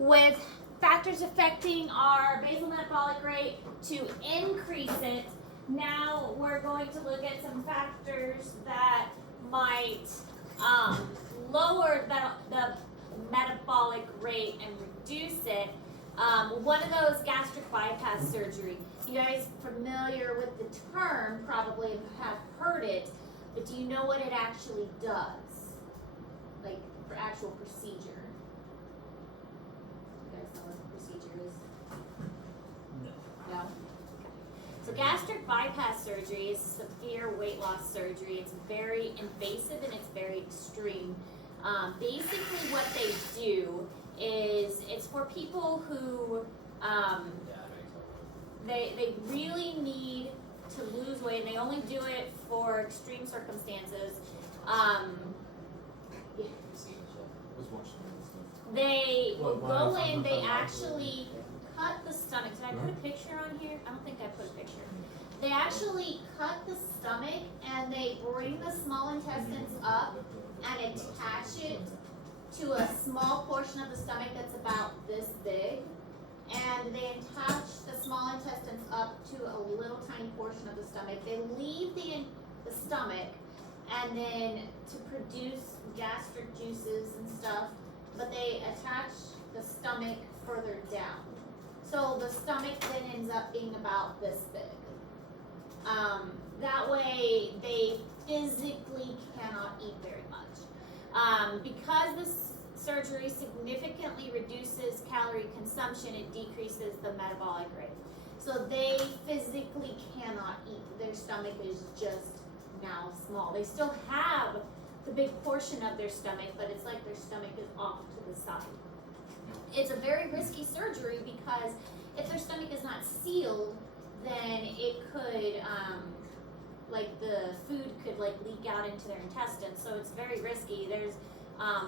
with factors affecting our basal metabolic rate to increase it. Now we're going to look at some factors that might lower the metabolic rate and reduce it. One of those, gastric bypass surgery. You guys familiar with the term, probably have heard it, but do you know what it actually does? Like for actual procedure. You guys know what the procedure is? No. No? So gastric bypass surgery is severe weight loss surgery. It's very invasive and it's very extreme. Basically what they do is it's for people who they really need to lose weight, and they only do it for extreme circumstances. They will go in, they actually cut the stomach. Did I put a picture on here? I don't think I put a picture. They actually cut the stomach and they bring the small intestines up and attach it to a small portion of the stomach that's about this big. And they attach the small intestines up to a little tiny portion of the stomach. They leave the stomach and then to produce gastric juices and stuff, but they attach the stomach further down. So the stomach then ends up being about this big. That way they physically cannot eat very much. Because this surgery significantly reduces calorie consumption, it decreases the metabolic rate. So they physically cannot eat. Their stomach is just now small. They still have the big portion of their stomach, but it's like their stomach is off to the side. It's a very risky surgery because if their stomach is not sealed, then it could, like the food could like leak out into their intestines. So it's very risky. There's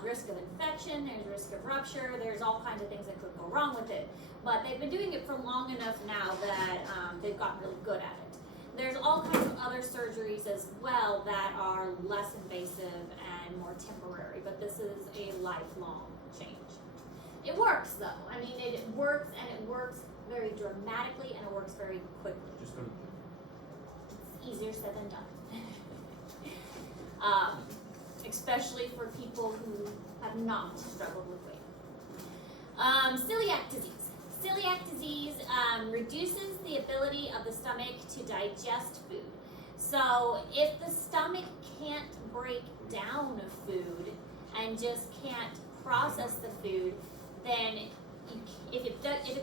risk of infection, there's risk of rupture, there's all kinds of things that could go wrong with it. But they've been doing it for long enough now that they've gotten really good at it. There's all kinds of other surgeries as well that are less invasive and more temporary, but this is a lifelong change. It works though. I mean, it works, and it works very dramatically, and it works very quickly. Just go to It's easier said than done. Especially for people who have not struggled with weight. Celiac disease. Celiac disease reduces the ability of the stomach to digest food. So if the stomach can't break down food and just can't process the food, then if it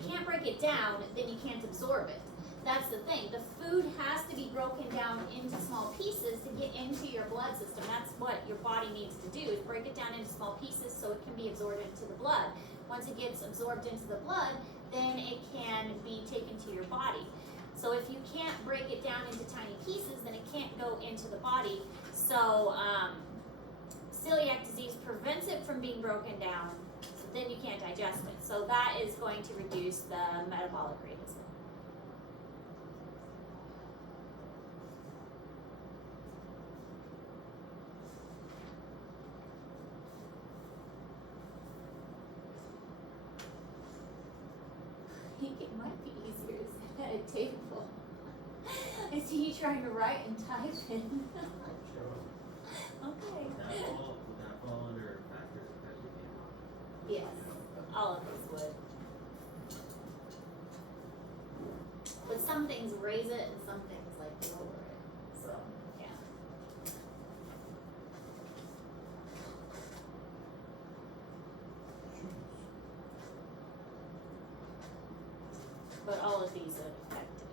can't break it down, then you can't absorb it. That's the thing. The food has to be broken down into small pieces to get into your blood system. That's what your body needs to do, is break it down into small pieces so it can be absorbed into the blood. Once it gets absorbed into the blood, then it can be taken to your body. So if you can't break it down into tiny pieces, then it can't go into the body. So celiac disease prevents it from being broken down, so then you can't digest it. So that is going to reduce the metabolic rate as well. I think it might be easier to sit at a table. I see you trying to write and type in. Okay. Would that fall under factors affecting BMI? Yes, all of these would. But some things raise it and some things like lower it. So, yeah. But all of these would affect it.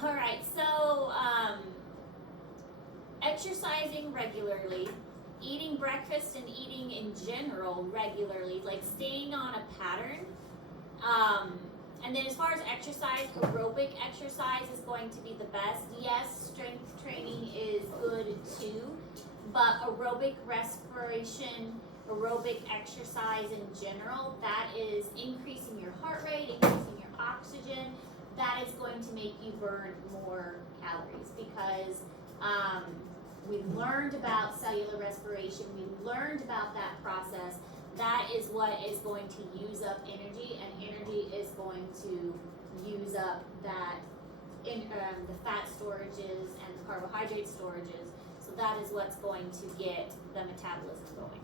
All right, so exercising regularly, eating breakfast and eating in general regularly, like staying on a pattern. And then as far as exercise, aerobic exercise is going to be the best. Yes, strength training is good too, but aerobic respiration, aerobic exercise in general, that is increasing your heart rate, increasing your oxygen, that is going to make you burn more calories because we learned about cellular respiration, we learned about that process. That is what is going to use up energy, and energy is going to use up that in the fat storages and the carbohydrate storages. So that is what's going to get the metabolism going.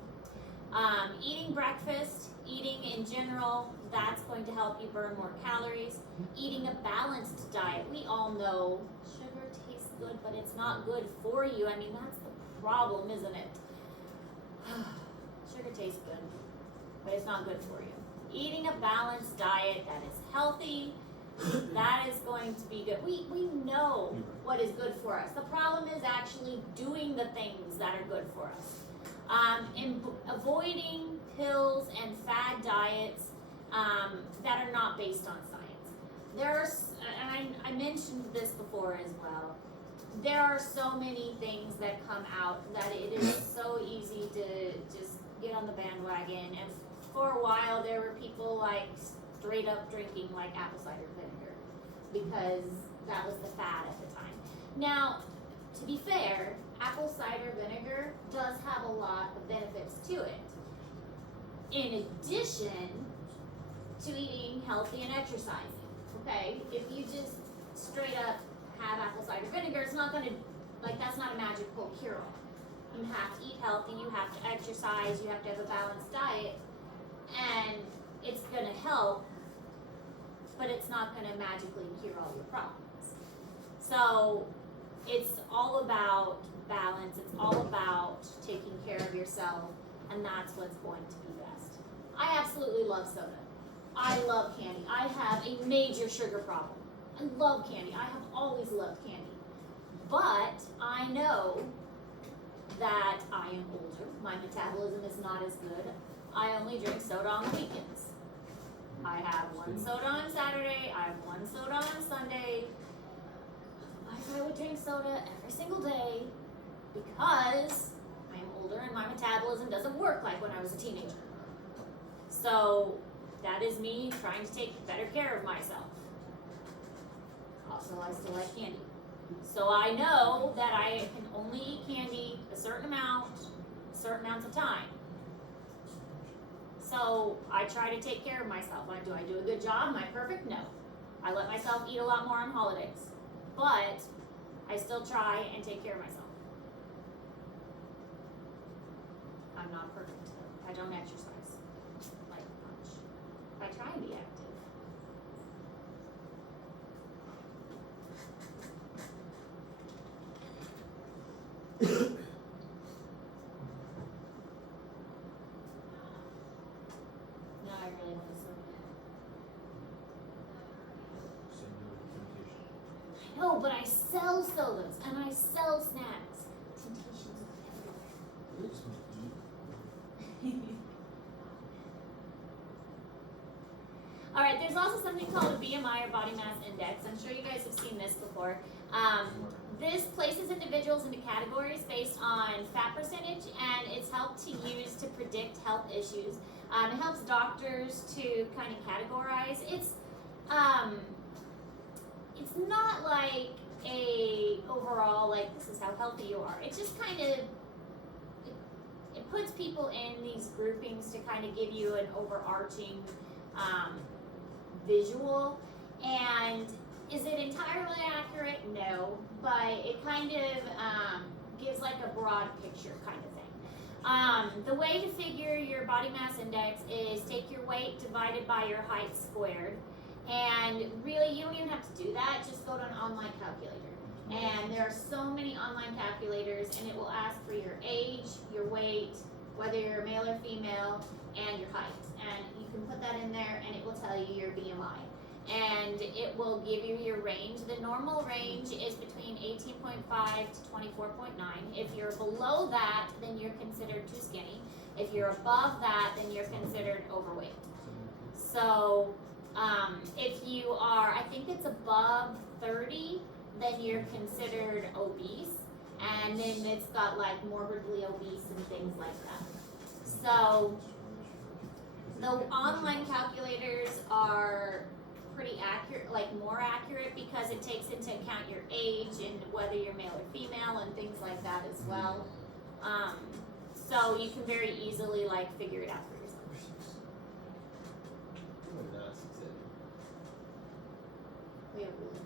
Eating breakfast, eating in general, that's going to help you burn more calories. Eating a balanced diet, we all know sugar tastes good, but it's not good for you. I mean, that's the problem, isn't it? Sugar tastes good, but it's not good for you. Eating a balanced diet that is healthy, that is going to be good. We know what is good for us. The problem is actually doing the things that are good for us. Avoiding pills and fad diets that are not based on science. And I mentioned this before as well. There are so many things that come out that it is so easy to just get on the bandwagon. And for a while, there were people like straight up drinking like apple cider vinegar because that was the fad at the time. Now, to be fair, apple cider vinegar does have a lot of benefits to it. In addition to eating healthy and exercising, okay? If you just straight up have apple cider vinegar, it's not gonna, like, that's not a magical cure-all. You have to eat healthy, you have to exercise, you have to have a balanced diet, and it's gonna help, but it's not gonna magically cure all your problems. So it's all about balance, it's all about taking care of yourself, and that's what's going to be best. I absolutely love soda. I love candy. I have a major sugar problem. I love candy. I have always loved candy. But I know that I am older. My metabolism is not as good. I only drink soda on the weekends. I have one soda on Saturday. I have one soda on Sunday. I would drink soda every single day because I am older and my metabolism doesn't work like when I was a teenager. So that is me trying to take better care of myself. Also, I still like candy. So I know that I can only eat candy a certain amounts of time. So I try to take care of myself. Do I do a good job? Am I perfect? No. I let myself eat a lot more on holidays. But I still try and take care of myself. I'm not perfect. I don't exercise like much. I try and be active. No, I really want to slow down. No, but I sell sodas and I sell snacks. Temptations are everywhere. All right, there's also something called a BMI or body mass index. I'm sure you guys have seen this before. This places individuals into categories based on fat percentage, and it's helped to use to predict health issues. It helps doctors to kind of categorize. It's not like a overall, like, this is how healthy you are. It just kind of, it puts people in these groupings to kind of give you an overarching visual. And is it entirely accurate? No, but it kind of gives like a broad picture kind of thing. The way to figure your body mass index is take your weight divided by your height squared. And really, you don't even have to do that. Just go to an online calculator. And there are so many online calculators, and it will ask for your age, your weight, whether you're a male or female, and your height. And you can put that in there, and it will tell you your BMI. And it will give you your range. The normal range is between 18.5 to 24.9. If you're below that, then you're considered too skinny. If you're above that, then you're considered overweight. So if you are, I think it's above 30, then you're considered obese. And then it's got like morbidly obese and things like that. So the online calculators are pretty accurate, like more accurate, because it takes into account your age and whether you're male or female and things like that as well. So you can very easily like figure it out for yourself. We have really.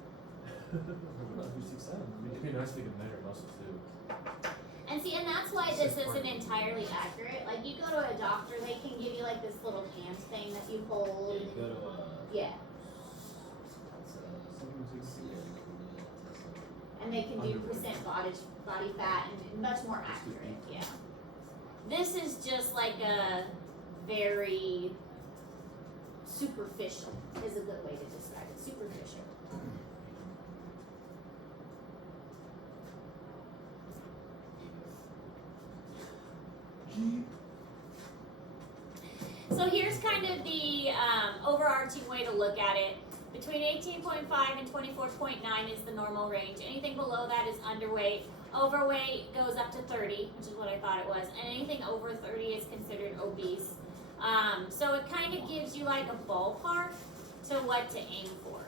It'd be nice if we could measure muscle too. And see, and that's why this isn't entirely accurate. Like you go to a doctor, they can give you like this little hand thing that you hold. Yeah, you go to Yeah. And they can do percent body fat and much more accurate, yeah. This is just like a very superficial, is a good way to describe it, superficial. So here's kind of the overarching way to look at it. Between 18.5 and 24.9 is the normal range. Anything below that is underweight. Overweight goes up to 30, which is what I thought it was. And anything over 30 is considered obese. So it kind of gives you like a ballpark to what to aim for.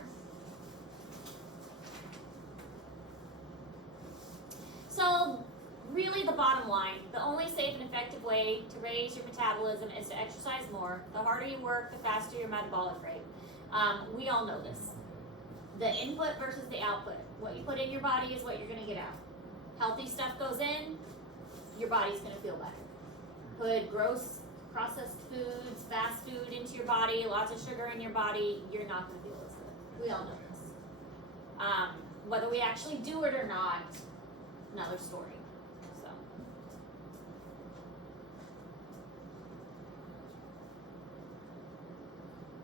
So really the bottom line, the only safe and effective way to raise your metabolism is to exercise more. The harder you work, the faster your metabolic rate. We all know this. The input versus the output. What you put in your body is what you're going to get out. Healthy stuff goes in, your body's going to feel better. Put gross processed foods, fast food into your body, lots of sugar in your body, you're not going to feel as good. We all know this. Whether we actually do it or not, another story. So.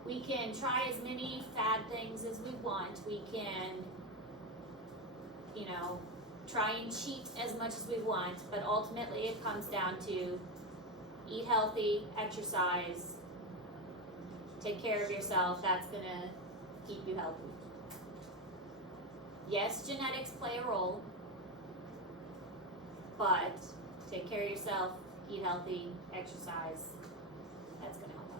We can try as many fad things as we want. We can, try and cheat as much as we want, but ultimately it comes down to eat healthy, exercise, take care of yourself. That's gonna keep you healthy. Yes, genetics play a role, but take care of yourself, eat healthy, exercise. That's gonna help out.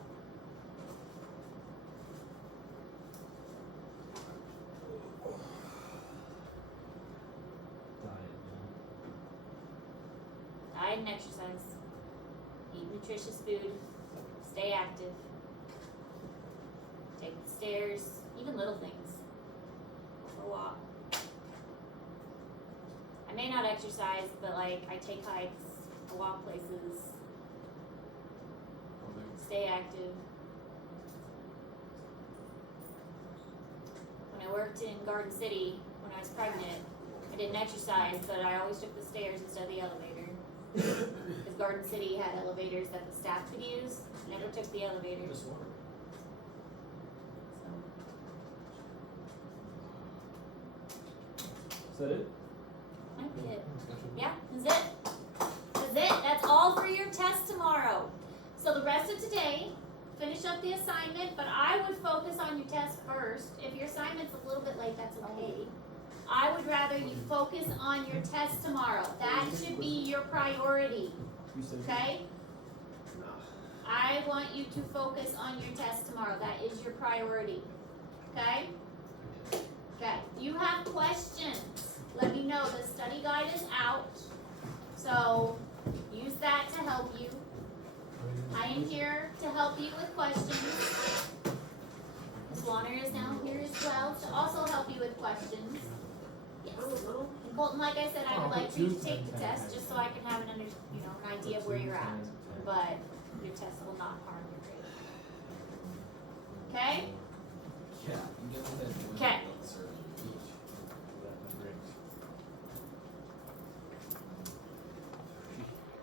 Diet and exercise. Eat nutritious food. Stay active. Take the stairs. Even little things. Go for a walk. I may not exercise, but I take hikes. I walk places. Stay active. When I worked in Garden City, when I was pregnant, I didn't exercise, but I always took the stairs instead of the elevator. Because Garden City had elevators that the staff could use. Never took the elevator. Just water. So. Is that it? Might be it. Yeah, that's it. That's it. That's all for your test tomorrow. So the rest of today, finish up the assignment, but I would focus on your test first. If your assignment's a little bit late, that's okay. I would rather you focus on your test tomorrow. That should be your priority. Okay? I want you to focus on your test tomorrow. That is your priority. Okay? Okay. You have questions. Let me know. The study guide is out. So use that to help you. I am here to help you with questions. Ms. Warner is now here as well to also help you with questions. Yes. And Colton, like I said, I would like you to take the test just so I can have an idea of where you're at. But your test will not harm your grade. Okay? Yeah, you get